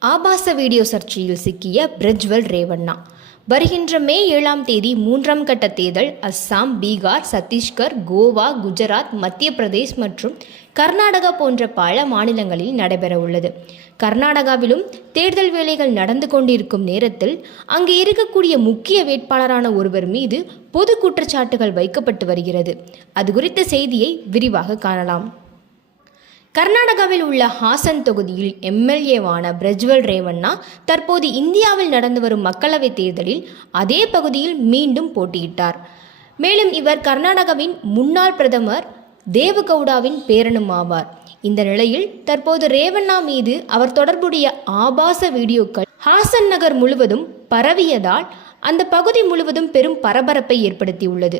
ஆபாச வீடியோ சர்ச்சையில் சிக்கிய பிரஜ்வல் ரேவண்ணா. வருகின்ற மே ஏழாம் தேதி மூன்றாம் கட்ட தேர்தல் அஸ்ஸாம் பீகார் சத்தீஸ்கர் கோவா குஜராத் மத்திய பிரதேஷ் மற்றும் கர்நாடகா போன்ற பல மாநிலங்களில் நடைபெற உள்ளது. கர்நாடகாவிலும் தேர்தல் வேலைகள் நடந்து கொண்டிருக்கும் நேரத்தில் அங்கு இருக்கக்கூடிய முக்கிய வேட்பாளரான ஒருவர் மீது பொது குற்றச்சாட்டுகள் வைக்கப்பட்டு வருகிறது. அது குறித்த செய்தியை விரிவாக காணலாம். கர்நாடகாவில் உள்ள ஹாசன் தொகுதியில் எம்எல்ஏவான பிரஜ்வல் ரேவண்ணா தற்போது இந்தியாவில் நடந்து வரும் மக்களவைத் தேர்தலில் அதே பகுதியில் மீண்டும் போட்டியிட்டார். மேலும் இவர் கர்நாடகாவின் முன்னாள் பிரதமர் தேவகவுடாவின் பேரனும் ஆவார். இந்த நிலையில் தற்போது ரேவண்ணா மீது அவர் தொடர்புடைய ஆபாச வீடியோக்கள் ஹாசன் நகர் முழுவதும் பரவியதால் அந்த பகுதி முழுவதும் பெரும் பரபரப்பை ஏற்படுத்தியுள்ளது.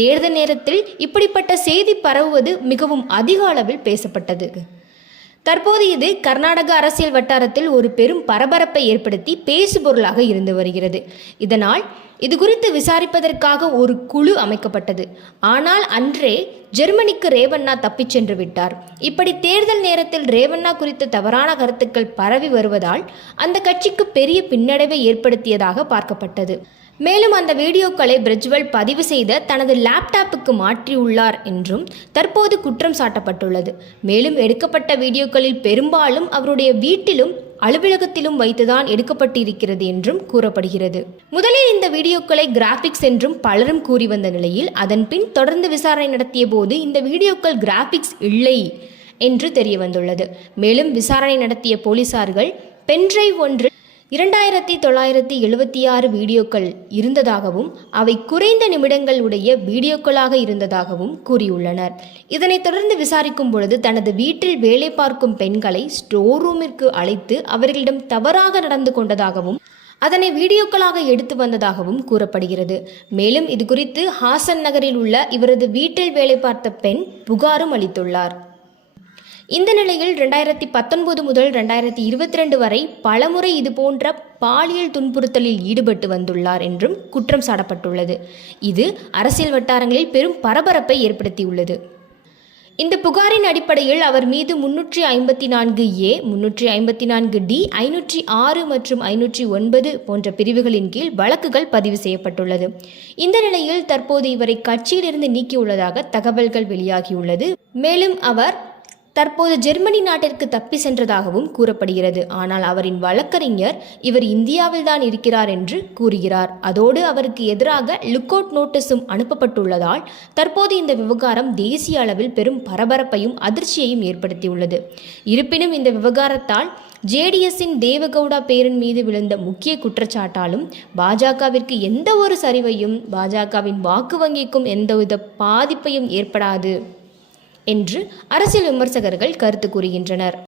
தேர்தல் நேரத்தில் இப்படிப்பட்ட செய்தி பரவுவது மிகவும் அதிக அளவில் பேசப்பட்டது. தற்போது இது கர்நாடக அரசியல் வட்டாரத்தில் ஒரு பெரும் பரபரப்பை ஏற்படுத்தி பேசுபொருளாக இருந்து வருகிறது. இதனால் இது குறித்து விசாரிப்பதற்காக ஒரு குழு அமைக்கப்பட்டது. ஆனால் அன்றே ஜெர்மனிக்கு ரேவண்ணா தப்பிச் சென்று விட்டார். இப்படி தேர்தல் நேரத்தில் ரேவண்ணா குறித்த தவறான கருத்துக்கள் பரவி வருவதால் அந்த கட்சிக்கு பெரிய பின்னடைவை ஏற்படுத்தியதாக பார்க்கப்பட்டது. மேலும் அந்த வீடியோக்களை பிரிஜ்வல் பதிவு செய்த தனது லேப்டாப்புக்கு மாற்றியுள்ளார் என்றும் தற்போது குற்றம் சாட்டப்பட்டுள்ளது. மேலும் எடுக்கப்பட்ட வீடியோக்களில் பெரும்பாலும் அவருடைய வீட்டிலும் அலுவலகத்திலும் வைத்துதான் எடுக்கப்பட்டிருக்கிறது என்றும் கூறப்படுகிறது. முதலில் இந்த வீடியோக்களை கிராபிக்ஸ் என்றும் பலரும் கூறி வந்த நிலையில் அதன் பின் தொடர்ந்து விசாரணை நடத்திய போது இந்த வீடியோக்கள் கிராபிக்ஸ் இல்லை என்று தெரிய வந்துள்ளது மேலும் விசாரணை நடத்திய போலீசார்கள் பென்ட்ரைவ் ஒன்று இரண்டாயிரத்தி தொள்ளாயிரத்தி எழுபத்தி ஆறு வீடியோக்கள் இருந்ததாகவும் அவை குறைந்த நிமிடங்கள் உடைய வீடியோக்களாக இருந்ததாகவும் கூறியுள்ளனர். இதனைத் தொடர்ந்து விசாரிக்கும் பொழுது தனது வீட்டில் வேலை பார்க்கும் பெண்களை ஸ்டோர் ரூமிற்கு அழைத்து அவர்களிடம் தவறாக நடந்து கொண்டதாகவும் அதனை வீடியோக்களாக எடுத்து வந்ததாகவும் கூறப்படுகிறது. மேலும் இது குறித்து ஹாசன் நகரில் உள்ள இவரது வீட்டில் வேலை பார்த்த பெண் புகாரும் அளித்துள்ளார். இந்த நிலையில் ரெண்டாயிரத்தி பத்தொன்பது முதல் ரெண்டாயிரத்தி இருபத்தி ரெண்டு வரை பலமுறை இது போன்ற பாலியல் துன்புறுத்தலில் ஈடுபட்டு வந்துள்ளார் என்றும் குற்றம் சாட்டப்பட்டுள்ளது இது அரசியல் வட்டாரங்களில் பெரும் பரபரப்பை ஏற்படுத்தியுள்ளது. இந்த புகாரின் அடிப்படையில் அவர் மீது முன்னூற்றி ஐம்பத்தி நான்கு ஏ முன்னூற்றி ஐம்பத்தி நான்கு டி ஐநூற்றி ஆறு மற்றும் ஐநூற்றி ஒன்பது போன்ற பிரிவுகளின் கீழ் வழக்குகள் பதிவு செய்யப்பட்டுள்ளது. இந்த நிலையில் தற்போது இவரை கட்சியிலிருந்து நீக்கியுள்ளதாக தகவல்கள் வெளியாகியுள்ளது. மேலும் அவர் தற்போது ஜெர்மனி நாட்டிற்கு தப்பி சென்றதாகவும் கூறப்படுகிறது. ஆனால் அவரின் வழக்கறிஞர் இவர் இந்தியாவில்தான் இருக்கிறார் என்று கூறுகிறார். அதோடு அவருக்கு எதிராக லுக் அவுட் நோட்டீஸும் அனுப்பப்பட்டுள்ளதால் தற்போது இந்த விவகாரம் தேசிய அளவில் பெரும் பரபரப்பையும் அதிர்ச்சியையும் ஏற்படுத்தியுள்ளது. இருப்பினும் இந்த விவகாரத்தால் ஜேடிஎஸ்ஸின் தேவகவுடா பேரன் மீது விழுந்த முக்கிய குற்றச்சாட்டாலும் பாஜகவிற்கு எந்த ஒரு சரிவையும் பாஜகவின் வாக்கு வங்கிக்கும் எந்தவித பாதிப்பையும் ஏற்படாது. என்று அரசியல் விமர்சகர்கள் கருத்து கூறுகின்றனர்.